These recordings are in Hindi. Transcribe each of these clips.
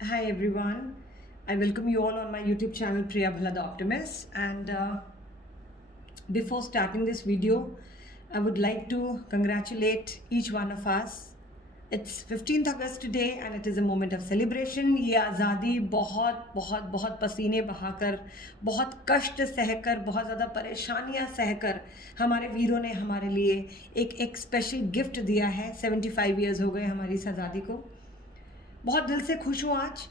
Hi everyone, I welcome you all on my YouTube channel Priya Bhala the Optimist. And before starting this video, I would like to congratulate each one of us. It's 15th August today and it is a moment of celebration. ये आज़ादी बहुत बहुत बहुत पसीने बहाकर, बहुत कष्ट सहकर, बहुत ज़्यादा परेशानियां सहकर हमारे वीरों ने हमारे लिए एक स्पेशल गिफ्ट दिया है। 75 ईयर्स हो गए हमारी इस आज़ादी को। बहुत दिल से खुश हूँ आज,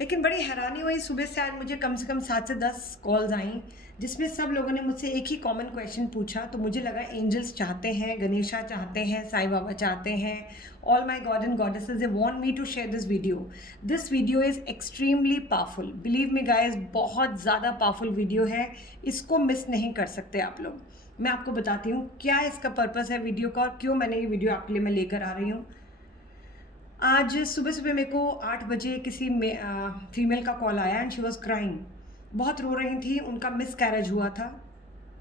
लेकिन बड़ी हैरानी हुई। सुबह से आज मुझे कम से कम 7 से 10 कॉल्स आई, जिसमें सब लोगों ने मुझसे एक ही कॉमन क्वेश्चन पूछा। तो मुझे लगा एंजल्स चाहते हैं, गणेशा चाहते हैं, साईं बाबा चाहते हैं, all my god and goddesses they want me to share this video. This video is extremely powerful, believe me guys, बहुत ज़्यादा पावरफुल वीडियो है। इसको मिस नहीं कर सकते आप लोग। मैं आपको बताती हूँ क्या इसका पर्पज़ है वीडियो का और क्यों मैंने ये वीडियो आपके लिए मैं लेकर आ रही हूँ। आज सुबह सुबह मेरे को 8 बजे किसी फीमेल का कॉल आया एंड शी वॉज क्राइंग। बहुत रो रही थी, उनका मिस कैरेज हुआ था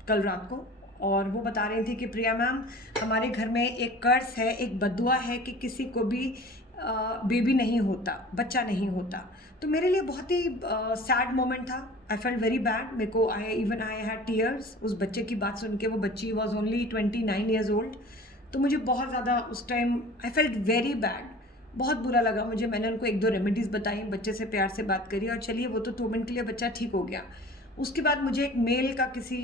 कल रात को, और वो बता रही थी कि प्रिया मैम, हमारे घर में एक कर्स है, एक बद्दुआ है कि किसी को भी बेबी नहीं होता, बच्चा नहीं होता। तो मेरे लिए बहुत ही सैड मोमेंट था। I felt very bad. मेरे को आई हैड टीयर्स उस बच्चे की बात सुन के। वो बच्ची वॉज ओनली 29 ईयर्स ओल्ड। तो मुझे बहुत ज़्यादा उस time I felt very bad, बहुत बुरा लगा मुझे। मैंने उनको 1-2 रेमेडीज़ बताई, बच्चे से प्यार से बात करी और चलिए वो तो 2 मिनट के लिए बच्चा ठीक हो गया। उसके बाद मुझे एक मेल का किसी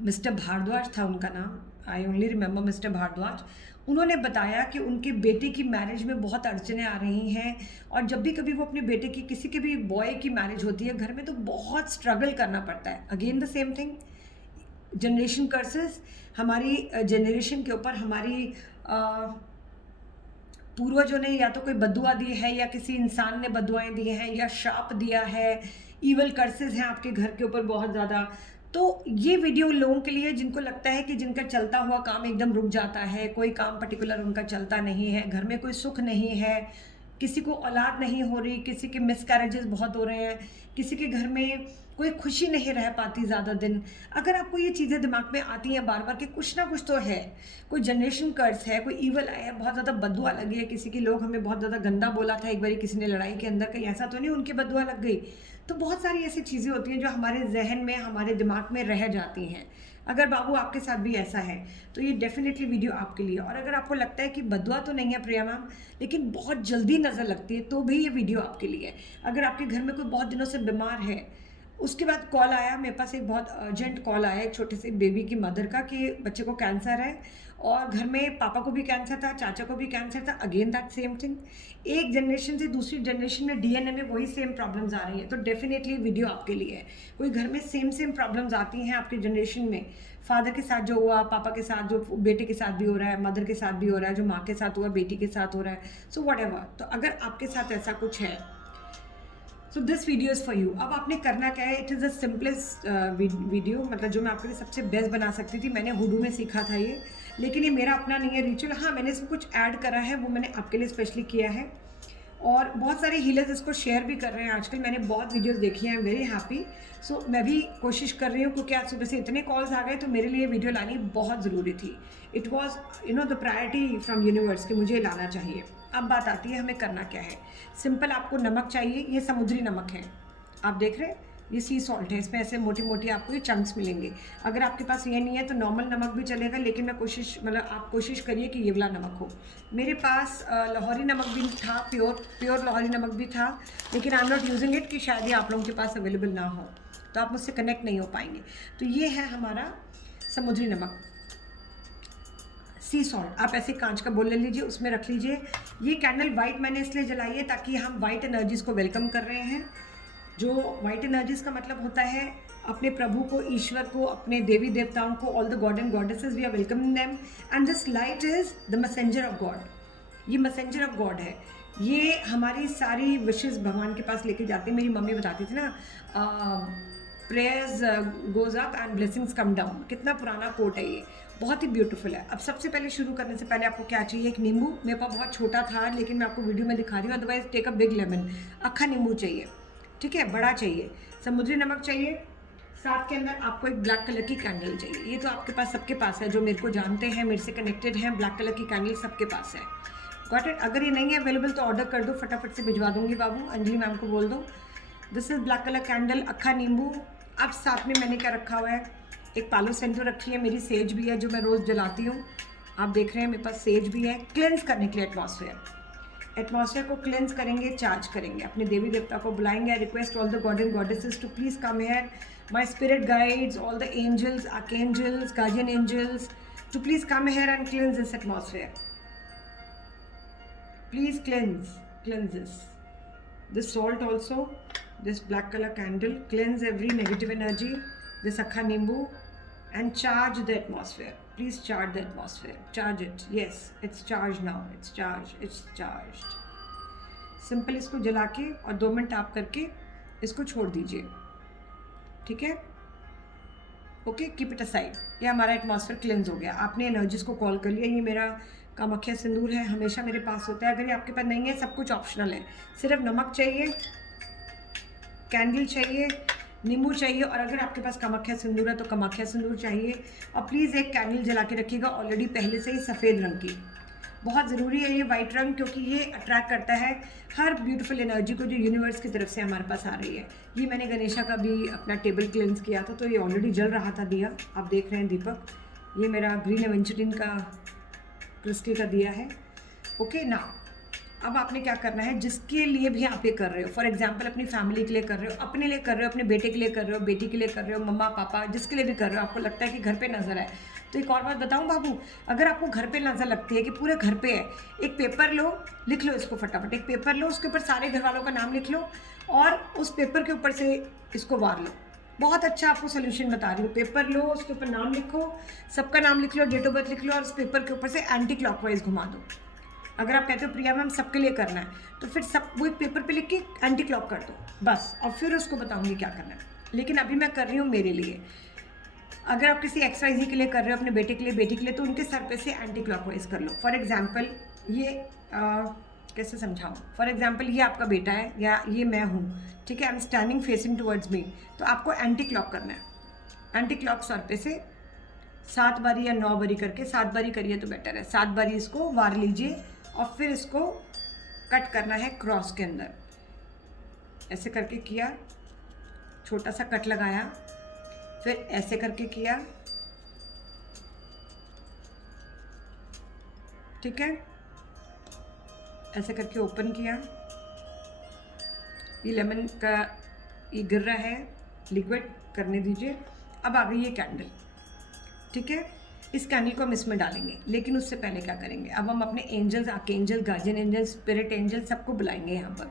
मिस्टर भारद्वाज था उनका नाम, I only remember mister Bharadwaj. उन्होंने बताया कि उनके बेटे की मैरिज में बहुत अड़चनें आ रही हैं, और जब भी कभी वो अपने बेटे की किसी के भी बॉय की मैरिज होती है घर में तो बहुत स्ट्रगल करना पड़ता है। Again the same thing, generation curses, हमारी जनरेशन के ऊपर हमारी पूर्वजों ने या तो कोई बद्दुआ दी है, या किसी इंसान ने बद्दुआएं दी हैं, या शाप दिया है, ईवल कर्सेस हैं आपके घर के ऊपर बहुत ज़्यादा। तो ये वीडियो लोगों के लिए जिनको लगता है कि जिनका चलता हुआ काम एकदम रुक जाता है, कोई काम पर्टिकुलर उनका चलता नहीं है, घर में कोई सुख नहीं है, किसी को औलाद नहीं हो रही, किसी के मिसकैरेजेस बहुत हो रहे हैं, किसी के घर में कोई खुशी नहीं रह पाती ज़्यादा दिन। अगर आपको ये चीज़ें दिमाग में आती हैं बार बार कि कुछ ना कुछ तो है, कोई जनरेशन कर्स है, कोई ईवल आया है, बहुत ज़्यादा बद्दुआ लगी है किसी की, लोग हमें बहुत ज़्यादा गंदा बोला था एक बार किसी ने लड़ाई के अंदर, कहीं ऐसा तो नहीं उनकी बद्दुआ लग गई। तो बहुत सारी ऐसी चीज़ें होती हैं जो हमारे जहन में, हमारे दिमाग में रह जाती हैं। अगर बाबू आपके साथ भी ऐसा है तो ये डेफिनेटली वीडियो आपके लिए। और अगर आपको लगता है कि बद्दुआ तो नहीं है प्रिया मैम, लेकिन बहुत जल्दी नज़र लगती है, तो भी ये वीडियो आपके लिए। अगर आपके घर में कोई बहुत दिनों से बीमार है, उसके बाद कॉल आया मेरे पास, एक बहुत अर्जेंट कॉल आया एक छोटे से बेबी की मदर का कि बच्चे को कैंसर है, और घर में पापा को भी कैंसर था, चाचा को भी कैंसर था। अगेन दैट सेम थिंग, एक जनरेशन से दूसरी जनरेशन में डीएनए में वही सेम प्रॉब्लम्स आ रही हैं। तो डेफिनेटली वीडियो आपके लिए है। कोई घर में सेम प्रॉब्लम्स आती हैं आपके जनरेशन में, फादर के साथ जो हुआ, पापा के साथ जो बेटे के साथ भी हो रहा है, मदर के साथ भी हो रहा है, जो माँ के साथ हुआ बेटी के साथ हो रहा है, सो व्हाटएवर। तो अगर आपके साथ ऐसा कुछ है, so this video is for you. अब आपने करना क्या है, it is the simplest video, मतलब जो मैं आपके लिए सबसे बेस्ट बना सकती थी। मैंने हुडू में सीखा था ये, लेकिन ये मेरा अपना नहीं है रिचुअल। हाँ, मैंने इसमें कुछ ऐड करा है, वो मैंने आपके लिए स्पेशली किया है, और बहुत सारे हीलर्स इसको शेयर भी कर रहे हैं आजकल। मैंने बहुत वीडियोस देखी हैं, आई एम वेरी हैप्पी। सो मैं भी कोशिश कर रही हूँ, क्योंकि आज सुबह से इतने कॉल्स आ गए तो मेरे लिए वीडियो लानी बहुत ज़रूरी थी। It was the priority from universe कि मुझे लाना चाहिए। अब बात आती है हमें करना क्या है। सिंपल, आपको नमक चाहिए, ये समुद्री नमक है, आप देख रहे हैं, ये सी सॉल्ट है, इसमें ऐसे मोटी मोटी आपको ये चंक्स मिलेंगे। अगर आपके पास ये नहीं है तो नॉर्मल नमक भी चलेगा, लेकिन मैं आप कोशिश करिए कि ये वाला नमक हो। मेरे पास लाहौरी नमक भी था, प्योर लाहौरी नमक भी था, लेकिन I am not using it कि शायद ये आप लोगों के पास अवेलेबल ना हो, तो आप मुझसे कनेक्ट नहीं हो पाएंगे। तो ये है हमारा समुद्री नमक, सी सॉल्ट। आप ऐसे कांच का बोल ले लीजिए, उसमें रख लीजिए। ये कैंडल वाइट मैंने इसलिए जलाई है ताकि हम वाइट एनर्जीज़ को वेलकम कर रहे हैं। जो वाइट एनर्जीज़ का मतलब होता है अपने प्रभु को, ईश्वर को, अपने देवी देवताओं को, all the god and goddesses, we are welcoming them, and this light is the messenger of God. ये मैसेंजर ऑफ गॉड है, ये हमारी सारी विशेज़ भगवान के पास लेके जाती है। मेरी मम्मी बताती थी ना, prayers goes up and blessings come down. कितना पुराना कोट है ये, बहुत ही ब्यूटीफुल है। अब सबसे पहले शुरू करने से पहले आपको क्या चाहिए, एक नींबू। मेरे पास बहुत छोटा था, लेकिन मैं आपको वीडियो में दिखा रही हूँ, otherwise take a big lemon. अक्खा नींबू चाहिए, ठीक है, बड़ा चाहिए। समुद्री नमक चाहिए, साथ के अंदर आपको एक ब्लैक कलर की कैंडल चाहिए। ये तो आपके पास, सबके पास है, जो मेरे को जानते हैं, मेरे से कनेक्टेड हैं, ब्लैक कलर की कैंडल सबके पास है। Got it? अगर ये नहीं है अवेलेबल तो ऑर्डर कर दो, फटाफट से भिजवा दूंगी बाबू, अंजलि मैम को बोल दो। This is black colour candle, अक्खा नींबू। अब साथ में मैंने क्या रखा हुआ है, एक पालो सेंटो रखी है, मेरी सेज भी है जो मैं रोज़ जलाती हूँ। आप देख रहे हैं मेरे पास सेज भी है, क्लेंस करने के लिए एटमॉस्फेयर को क्लेंस करेंगे, चार्ज करेंगे, अपने देवी देवता को बुलाएंगे। I request all the god and goddesses to please come here, my spirit guides, all the angels, archangels, guardian angels, to please come here and cleanse this atmosphere. Please cleanse this salt also, this black color candle, cleanse every negative energy, this akha nimbu, and charge the atmosphere. Please charge the atmosphere, charge it. Yes, it's charged now, it's charged. Simple इसको जला के और 2 मिनट आप करके इसको छोड़ दीजिए, ठीक है? Okay, keep it aside. ये हमारा एटमॉस्फेयर क्लेंस हो गया। आपने एनर्जीज को कॉल कर लिया। ये मेरा कामाख्या सिंदूर है, हमेशा मेरे पास होता है। अगर ये आपके पास नहीं है, सब कुछ ऑप्शनल है, सिर्फ नमक चाहिए, कैंडल चाहिए, नींबू चाहिए, और अगर आपके पास कामाख्या सिंदूर है तो कामाख्या सिंदूर चाहिए। और प्लीज़ एक कैंडल जला के रखिएगा ऑलरेडी पहले से ही सफ़ेद रंग की, बहुत ज़रूरी है ये वाइट रंग, क्योंकि ये अट्रैक्ट करता है हर ब्यूटीफुल एनर्जी को जो यूनिवर्स की तरफ से हमारे पास आ रही है। ये मैंने गणेशा का भी अपना टेबल क्लेंस किया था, तो ये ऑलरेडी जल रहा था दिया, आप देख रहे हैं दीपक। ये मेरा ग्रीन एवेंचुरिन का क्रिस्टल का दिया है। ओके ना, अब आपने क्या करना है, जिसके लिए भी आप ये कर रहे हो, फॉर एग्जांपल अपनी फैमिली के लिए कर रहे हो, अपने लिए कर रहे हो, अपने बेटे के लिए कर रहे हो, बेटी के लिए कर रहे हो, मम्मा पापा, जिसके लिए भी कर रहे हो, आपको लगता है कि घर पे नज़र आए। तो एक और बात बताऊं बाबू, अगर आपको घर पे नज़र लगती है कि पूरे घर पे है, एक पेपर लो, लिख लो इसको फटाफट, एक पेपर लो, उसके ऊपर सारे घर वालों का नाम लिख लो और उस पेपर के ऊपर से इसको वार लो। बहुत अच्छा आपको सोल्यूशन बता रही हूँ। पेपर लो, उसके ऊपर नाम लिखो, सबका नाम लिख लो, डेट ऑफ बर्थ लिख लो, और उस पेपर के ऊपर से एंटी क्लॉकवाइज घुमा दो। अगर आप कहते हो प्रिया मैम सबके लिए करना है, तो फिर सब वो एक पेपर पे लिख के एंटी क्लॉक कर दो बस, और फिर उसको बताऊंगी क्या करना है। लेकिन अभी मैं कर रही हूँ मेरे लिए। अगर आप किसी XYZ के लिए कर रहे हो, अपने बेटे के लिए, बेटी के लिए, तो उनके सर पे से एंटी क्लॉकवाइज कर लो। फॉर एग्जाम्पल ये कैसे समझाऊँ, फॉर एग्जाम्पल ये आपका बेटा है या ये मैं हूँ, ठीक है, I am standing facing towards me, तो आपको एंटी क्लॉक करना है। एंटी क्लॉक सर पे से 7 बारी या 9 बारी करके, 7 बारी करिए तो बेटर है, 7 बारी इसको वार लीजिए और फिर इसको कट करना है क्रॉस के अंदर। ऐसे करके किया, छोटा सा कट लगाया, फिर ऐसे करके किया, ठीक है, ऐसे करके ओपन किया। ये लेमन का ये गिर रहा है, लिक्विड करने दीजिए। अब आ गई ये कैंडल, ठीक है, इस कैंडल को हम इसमें डालेंगे। लेकिन उससे पहले क्या करेंगे, अब हम अपने angels, archangel, guardian angel, spirit angel सबको बुलाएंगे यहाँ पर।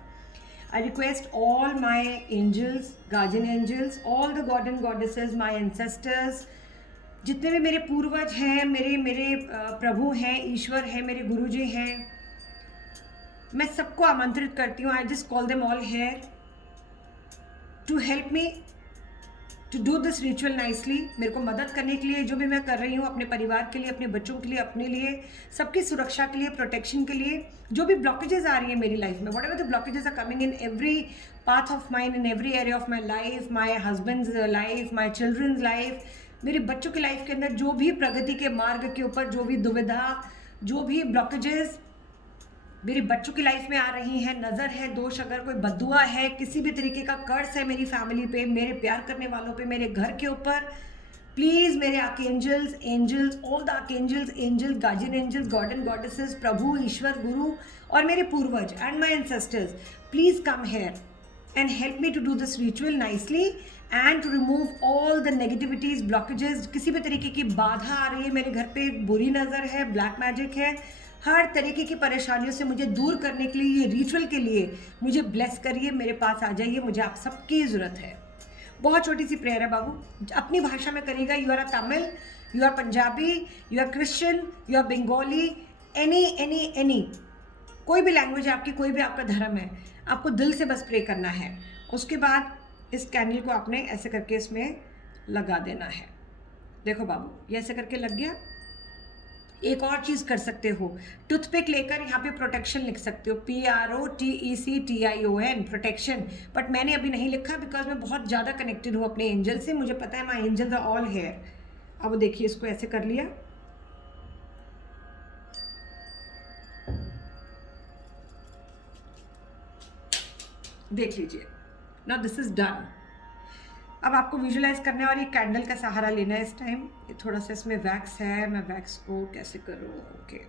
I request all my angels, guardian angels, all the god and goddesses, my ancestors, जितने भी मेरे पूर्वज हैं, मेरे प्रभु हैं, ईश्वर हैं, मेरे गुरुजी हैं, मैं सबको आमंत्रित करती हूँ। I just call them all here to help me to do this ritual nicely, मेरे को मदद करने के लिए जो भी मैं कर रही हूँ, अपने परिवार के लिए, अपने बच्चों के लिए, अपने लिए, सबकी सुरक्षा के लिए, प्रोटेक्शन के लिए। जो भी ब्लॉकेजेस आ रही है मेरी लाइफ में, whatever the blockages are coming in every path of mine, in every area of my life, my husband's life, my children's life, मेरे बच्चों की लाइफ के अंदर जो भी प्रगति के मार्ग के ऊपर जो भी दुविधा, जो भी ब्लॉकेजेस मेरी बच्चों की लाइफ में आ रही हैं, नज़र है, दोष, अगर कोई बद्दुआ है, किसी भी तरीके का कर्स है मेरी फैमिली पे, मेरे प्यार करने वालों पे, मेरे घर के ऊपर, प्लीज़ मेरे archangels, angels, all the archangels, angels, guardian angels, god and goddesses, प्रभु, ईश्वर, गुरु और मेरे पूर्वज and my ancestors, please come here and help me to do this ritual nicely and to remove all the negativities, blockages, किसी भी तरीके की बाधा आ रही है मेरे घर पे, बुरी नज़र है, ब्लैक मैजिक है, हर तरीके की परेशानियों से मुझे दूर करने के लिए, ये रिचुअल के लिए मुझे ब्लेस करिए, मेरे पास आ जाइए, मुझे आप सबकी ज़रूरत है। बहुत छोटी सी प्रेयर है बाबू, अपनी भाषा में करिएगा। You are a Tamil, you are Punjabi, you are Christian, you are Bengali, any कोई भी लैंग्वेज है आपकी, कोई भी आपका धर्म है, आपको दिल से बस प्रे करना है। उसके बाद इस कैंडल को आपने ऐसे करके इसमें लगा देना है। देखो बाबू, ये ऐसे करके लग गया। एक और चीज़ कर सकते हो, टूथपिक लेकर यहाँ पे प्रोटेक्शन लिख सकते हो, PROTECTION, प्रोटेक्शन, बट मैंने अभी नहीं लिखा बिकॉज मैं बहुत ज़्यादा कनेक्टेड हूँ अपने एंजल से, मुझे पता है माई एंजल्स आर ऑल हेयर। अब देखिए, इसको ऐसे कर लिया, देख लीजिए, नाउ दिस इज डन। अब आपको विजुलाइज करना है और ये कैंडल का सहारा लेना है इस टाइम। ये थोड़ा सा इसमें वैक्स है, मैं वैक्स को कैसे करूँ? Okay,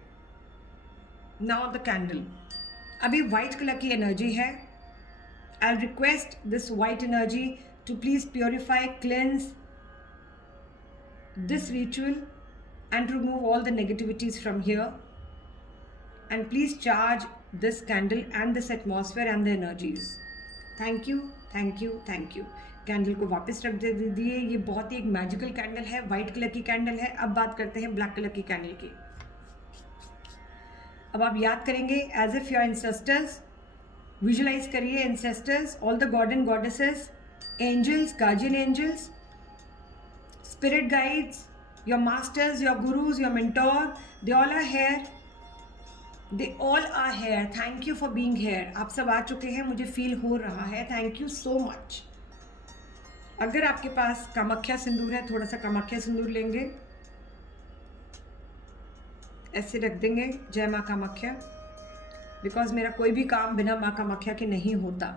now the candle. अभी वाइट कलर की एनर्जी है। I request this white energy to please purify, cleanse this ritual and remove all the negativities from here, and please charge this candle and this atmosphere and the energies. Thank you, thank you, thank you. Candle को वापस रख दे दिए। ये बहुत ही एक मैजिकल कैंडल है, वाइट कलर की कैंडल है। अब बात करते हैं ब्लैक कलर की कैंडल की। अब आप याद करेंगे as if your ancestors, visualise करिए ancestors, all the god and goddesses, angels, guardian angels, spirit guides, your masters, your gurus, your mentor, they all are here. They all are here. Thank you for being here. आप सब आ चुके हैं, मुझे फील हो रहा है। Thank you so much. अगर आपके पास कामाख्या सिंदूर है, थोड़ा सा कामाख्या सिंदूर लेंगे, ऐसे रख देंगे, जय माँ कामाख्या, बिकॉज मेरा कोई भी काम बिना माँ कामाख्या के नहीं होता।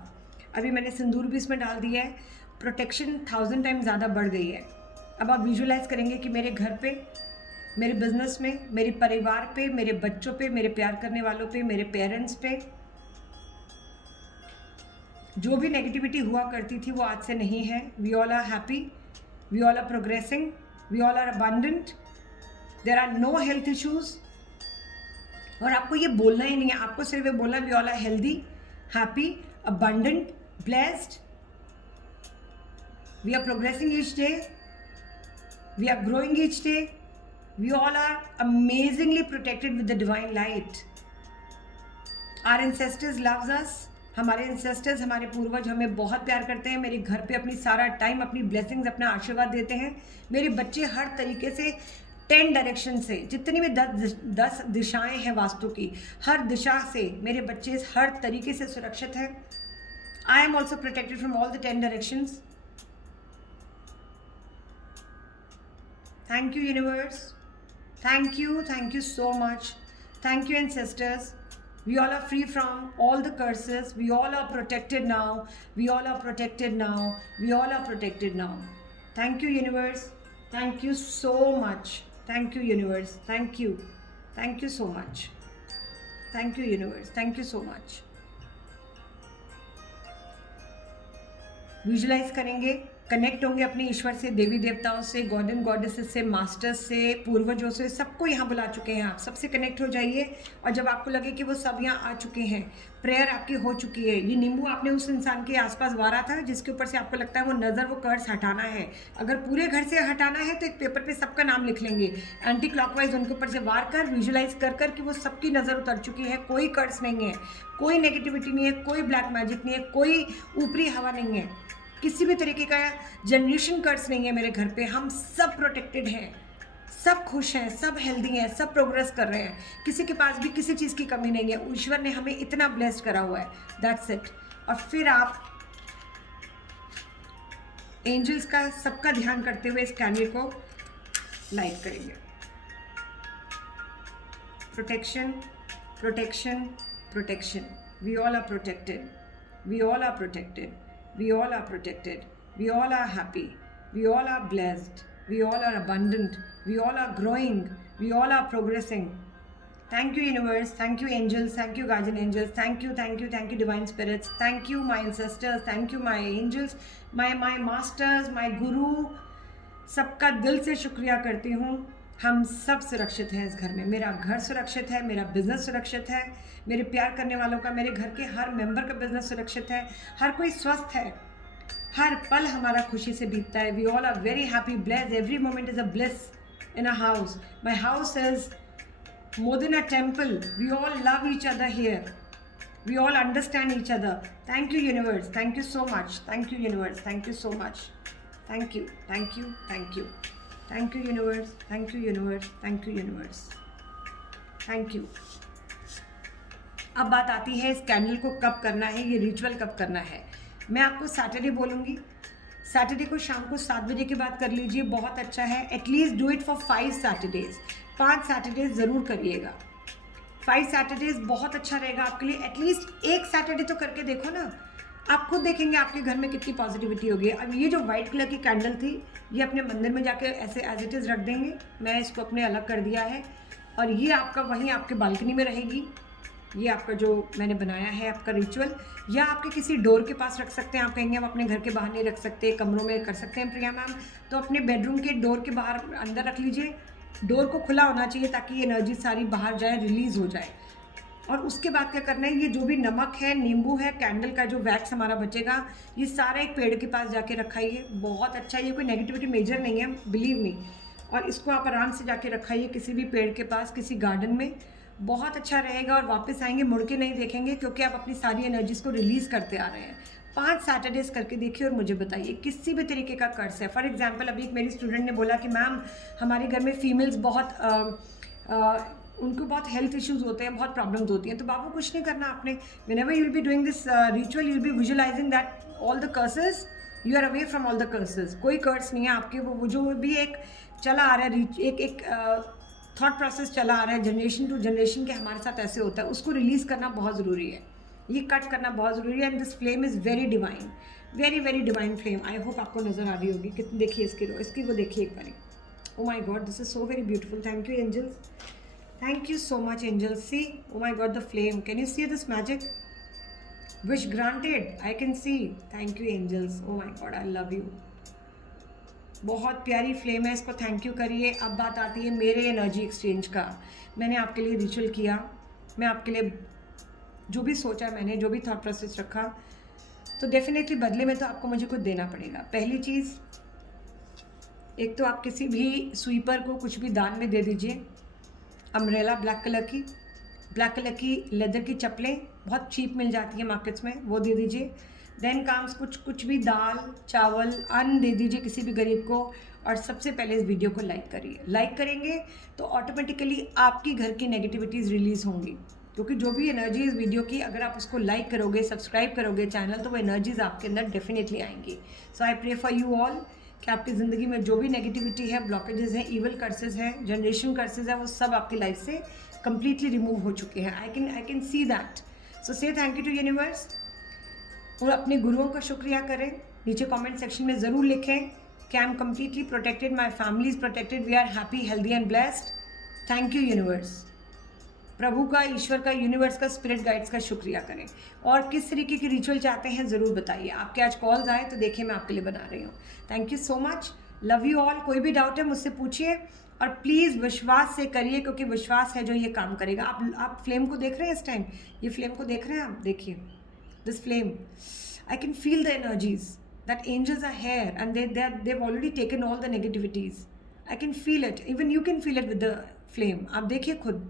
अभी मैंने सिंदूर भी इसमें डाल दिया है, प्रोटेक्शन 1000 टाइम ज़्यादा बढ़ गई है। अब आप विजुलाइज करेंगे कि मेरे घर पे, मेरे बिजनेस में, मेरे परिवार पे, मेरे बच्चों पे, मेरे प्यार करने वालों पे, मेरे पेरेंट्स पे जो भी नेगेटिविटी हुआ करती थी वो आज से नहीं है। We all are happy, we all are progressing, we all are abundant, there are no health issues. और आपको ये बोलना ही नहीं है, आपको सिर्फ ये बोलना, we all are healthy, happy, abundant, blessed, we are progressing each day, we are growing each day, we all are amazingly protected with the divine light. Our ancestors loves us. हमारे ancestors, हमारे पूर्वज हमें बहुत प्यार करते हैं। मेरे घर पे अपनी सारा टाइम अपनी blessings, अपना आशीर्वाद देते हैं। मेरे बच्चे हर तरीके से 10 डायरेक्शन से, जितनी भी 10 दिशाएं हैं वास्तु की, हर दिशा से मेरे बच्चे हर तरीके से सुरक्षित हैं। I am also protected from all the 10 directions. Thank you, universe. Thank you so much. Thank you, ancestors. We all are free from all the curses. We all are protected now. We all are protected now. We all are protected now. Thank you, universe. Thank you so much. Thank you, universe. Thank you. Thank you so much. Thank you, universe. Thank you so much. Visualize करेंगे, कनेक्ट होंगे अपने ईश्वर से, देवी देवताओं से, गॉड एंड गॉडेसेस से, मास्टर्स से, पूर्वजों से, सबको यहाँ बुला चुके हैं। आप सबसे कनेक्ट हो जाइए और जब आपको लगे कि वो सब यहाँ आ चुके हैं, प्रेयर आपकी हो चुकी है। ये नींबू आपने उस इंसान के आसपास वारा था जिसके ऊपर से आपको लगता है वो नज़र, वो कर्स हटाना है। अगर पूरे घर से हटाना है तो एक पेपर पे सबका नाम लिख लेंगे, एंटी क्लॉकवाइज उनके ऊपर से वार कर, विजुलाइज कर कर कि वो सबकी नज़र उतर चुकी है। कोई कर्स नहीं है, कोई नेगेटिविटी नहीं है, कोई ब्लैक मैजिक नहीं है, कोई ऊपरी हवा नहीं है, किसी भी तरीके का जनरेशन कर्स नहीं है मेरे घर पे। हम सब प्रोटेक्टेड हैं, सब खुश हैं, सब हेल्दी हैं, सब प्रोग्रेस कर रहे हैं। किसी के पास भी किसी चीज़ की कमी नहीं है। ईश्वर ने हमें इतना ब्लेस्ड करा हुआ है, दैट्स इट। और फिर आप एंजल्स का सबका ध्यान करते हुए इस कैंडल को लाइट करेंगे। Protection, protection, protection. We all are protected, we all are protected, we all are protected, we all are happy, we all are blessed, we all are abundant, we all are growing, we all are progressing. Thank you, universe. Thank you, angels. Thank you, guardian angels. Thank you, thank you, thank you, divine spirits. Thank you, my ancestors. Thank you, my angels, my masters, my guru. सबका दिल से शुक्रिया करती हूँ। हम सब सुरक्षित हैं इस घर में। मेरा घर सुरक्षित है, मेरा बिजनेस सुरक्षित है, मेरे प्यार करने वालों का, मेरे घर के हर मेंबर का बिजनेस सुरक्षित है, हर कोई स्वस्थ है, हर पल हमारा खुशी से बीतता है। We all are very happy, blessed, every moment is a bliss in a house. My house is more than a temple. We all love each other here, we all understand each other. Thank you universe, thank you so much, thank you universe, thank you so much, thank you, thank you, thank you, thank you universe, thank you universe, thank you universe, thank you. अब बात आती है इस कैंडल को कब करना है, ये रिचुअल कब करना है। मैं आपको सैटरडे बोलूँगी, सैटरडे को शाम को 7 बजे के बाद कर लीजिए, बहुत अच्छा है। At least do it for 5 Saturdays, 5 Saturdays ज़रूर करिएगा। 5 सैटरडेज बहुत अच्छा रहेगा आपके लिए। एटलीस्ट एक सैटरडे तो करके देखो ना, आप खुद देखेंगे आपके घर में कितनी पॉजिटिविटी होगी। अब ये जो वाइट कलर की कैंडल थी, ये अपने मंदिर में जाके ऐसे एज इट इज़ रख देंगे। मैं इसको अपने अलग कर दिया है और ये आपका वहीं आपके बालकनी में रहेगी। ये आपका जो मैंने बनाया है आपका रिचुअल, या आपके किसी डोर के पास रख सकते हैं। आप कहेंगे हम अपने घर के बाहर नहीं रख सकते, कमरों में कर सकते हैं प्रिया मैम, तो अपने बेडरूम के डोर के बाहर अंदर रख लीजिए। डोर को खुला होना चाहिए ताकि ये एनर्जी सारी बाहर जाए, रिलीज़ हो जाए। और उसके बाद क्या करना है, ये जो भी नमक है, नींबू है, कैंडल का जो वैक्स हमारा बचेगा, ये सारा एक पेड़ के पास जाके रखाइए। बहुत अच्छा, ये कोई नेगेटिविटी मेजर नहीं है, बिलीव मी। और इसको आप आराम से जाके रखाइए किसी भी पेड़ के पास, किसी गार्डन में। बहुत अच्छा रहेगा और वापस आएंगे मुड़ के नहीं देखेंगे, क्योंकि आप अपनी सारी एनर्जीज़ को रिलीज़ करते आ रहे हैं। 5 सैटरडेज करके देखिए और मुझे बताइए किसी भी तरीके का कर्ज है। फॉर एग्जांपल अभी एक मेरी स्टूडेंट ने बोला कि मैम हमारे घर में फीमेल्स बहुत उनको बहुत हेल्थ इश्यूज़ होते हैं, बहुत प्रॉब्लम्स होती हैं। तो बाबू कुछ नहीं करना आपने, whenever you will be doing this ritual you will be visualizing that all the curses, you are away from all the curses. कोई कर्स नहीं है आपके, वो जो भी एक चला आ रहा है, एक थॉट प्रोसेस चला आ रहा है जनरेशन टू जनरेशन के हमारे साथ ऐसे होता है, उसको रिलीज़ करना बहुत ज़रूरी है, ये कट करना बहुत ज़रूरी है। And this flame is very divine, very very divine flame. I hope आपको नज़र आ रही होगी कितनी। देखिए इसकी वो देखिए एक बार। Oh my god, this is so very beautiful. Thank you angels, thank you so much angels. See, oh my god, the flame, can you see this magic? Wish granted, I can see. Thank you angels, oh my god, I love you. बहुत प्यारी फ्लेम है, इसको थैंक यू करिए। अब बात आती है मेरे एनर्जी एक्सचेंज का। मैंने आपके लिए रिचुअल किया, मैं आपके लिए जो भी सोचा, मैंने जो भी थॉट प्रोसेस रखा, तो डेफिनेटली बदले में तो आपको मुझे कुछ देना पड़ेगा। पहली चीज़, एक तो आप किसी भी स्वीपर को कुछ भी दान में दे दीजिए। अम्ब्रेला ब्लैक कलर की लेदर की चप्पलें बहुत चीप मिल जाती है मार्केट्स में, वो दे दीजिए। देन काम्स कुछ भी दाल चावल अन्न दे दीजिए किसी भी गरीब को। और सबसे पहले इस वीडियो को लाइक करिए। लाइक करेंगे तो ऑटोमेटिकली आपकी घर की नेगेटिविटीज़ रिलीज़ होंगी, क्योंकि जो भी एनर्जी इस वीडियो की, अगर आप उसको लाइक करोगे, सब्सक्राइब करोगे चैनल, तो वो एनर्जीज़ आपके अंदर डेफिनेटली आएंगी। So I pray for you all कि आपकी ज़िंदगी में जो भी नेगेटिविटी है, ब्लॉकेजेस हैं, इवल कर्सेस हैं, जनरेशन कर्सेस हैं, वो सब आपकी लाइफ से कम्प्लीटली रिमूव हो चुके हैं। I can see that. सो से थैंक यू टू यूनिवर्स। और अपने गुरुओं का शुक्रिया करें। नीचे कमेंट सेक्शन में ज़रूर लिखें कि I am completely protected, my family is protected, we are happy, healthy and blessed. Thank you universe. प्रभु का, ईश्वर का, यूनिवर्स का, स्पिरिट गाइड्स का शुक्रिया करें। और किस तरीके की रिचुअल चाहते हैं ज़रूर बताइए। आपके आज कॉल्स आए तो देखिए मैं आपके लिए बना रही हूँ। Thank you so much, love you all. कोई भी डाउट है मुझसे पूछिए और प्लीज़ विश्वास से करिए, क्योंकि विश्वास है जो ये काम करेगा। आप फ्लेम को देख रहे हैं इस टाइम, ये फ्लेम को देख रहे हैं आप, देखिए this flame, I can feel the energies that angels are here and they've already taken all the negativities. I can feel it, even you can feel it with the flame. आप देखिए खुद।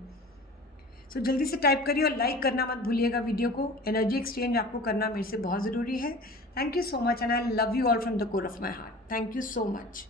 सो जल्दी से टाइप करिए और लाइक करना मत भूलिएगा वीडियो को। एनर्जी एक्सचेंज आपको करना मेरे से बहुत ज़रूरी है। Thank you so much and I love you all from the core of my heart. Thank you so much.